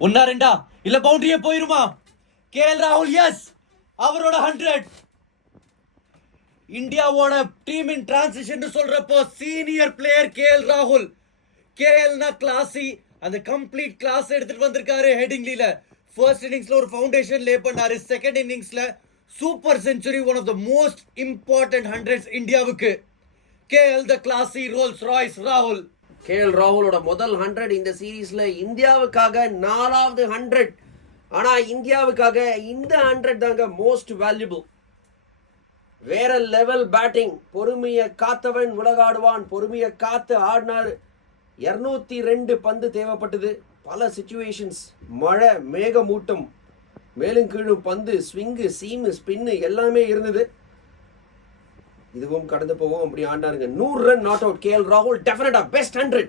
ஒன்னா ரெண்டா இல்ல பவுண்டரியே போயிருமா? கேஎல் ராகுல் எஸ், அவரோட 100. இந்தியாவோட டீம் இன் டிரான்சிஷன் சொல்றப்போ சீனியர் பிளேயர் கேஎல் ராகுல். கேஎல்னா கிளாசி, அந்த கம்ப்ளீட் கிளாஸ் எடுத்துட்டு வந்திருக்காரு. ஹெடிங்லில ஃபர்ஸ்ட் இன்னிங்ஸ்ல ஒரு ஃபவுண்டேஷன் லே பண்ணாரு. செகண்ட் இன்னிங்ஸ்ல super century, one of the most important 100s இந்தியாவுக்கு. KL the classy Rolls Royce ராகுல். கேஎல் ராகுலோட முதல் 100 இந்த சீரீஸ்ல இந்தியாவுக்காக 4வது 100. ஆனா இந்தியாவுக்காக இந்த 100 தாங்க மோஸ்ட் வேல்யூபிள். வேற லெவல் பேட்டிங். பொறுமையை காத்தவன் உலகாடுவான். பொறுமையை காத்து ஆடினார். 202 பந்து தேவைப்பட்டது. பல சிச்சுவேஷன்ஸ், மழை, மேகமூட்டம், மேலும் கீழும் பந்து, ஸ்விங்கு, சீமு, ஸ்பின்னு எல்லாமே இருந்தது. இதுவும் கடந்து போவோம். அப்படி ஆடினாருங்க. 100 ரன் நாட் அவுட். கேஎல் ராகுல் டெஃபினட்டா பெஸ்ட் 100.